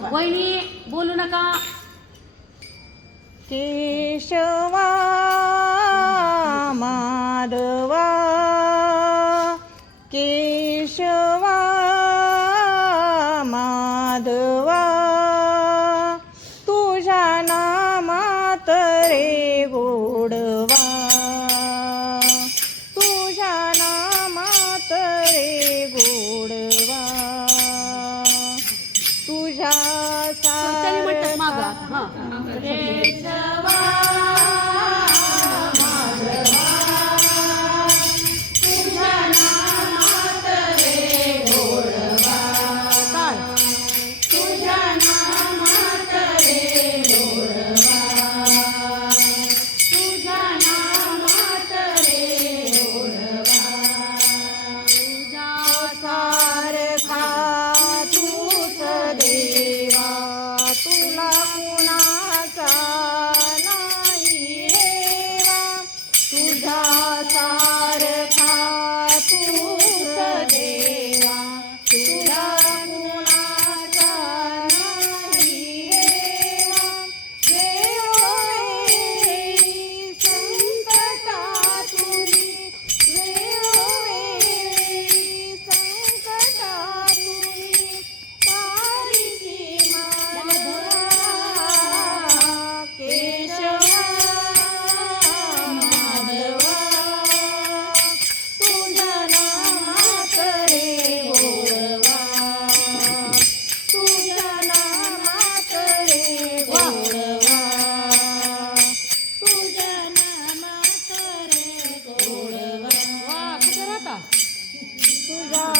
वहिनी बोलू नका. केशवा माधवा সুরা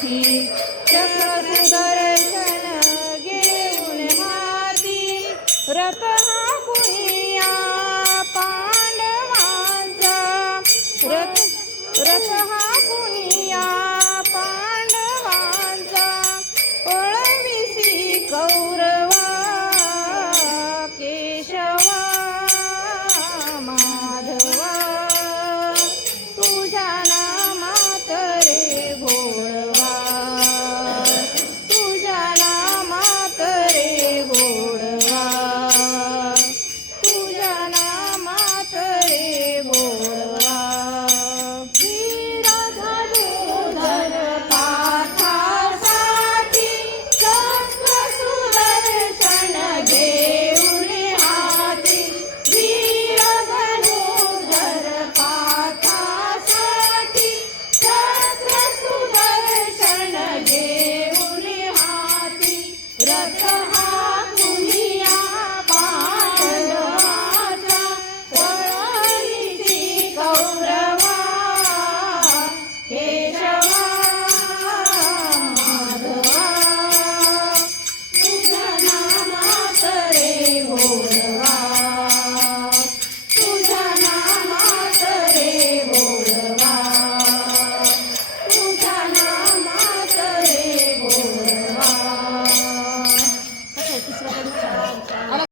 हाती चक्र सुधरे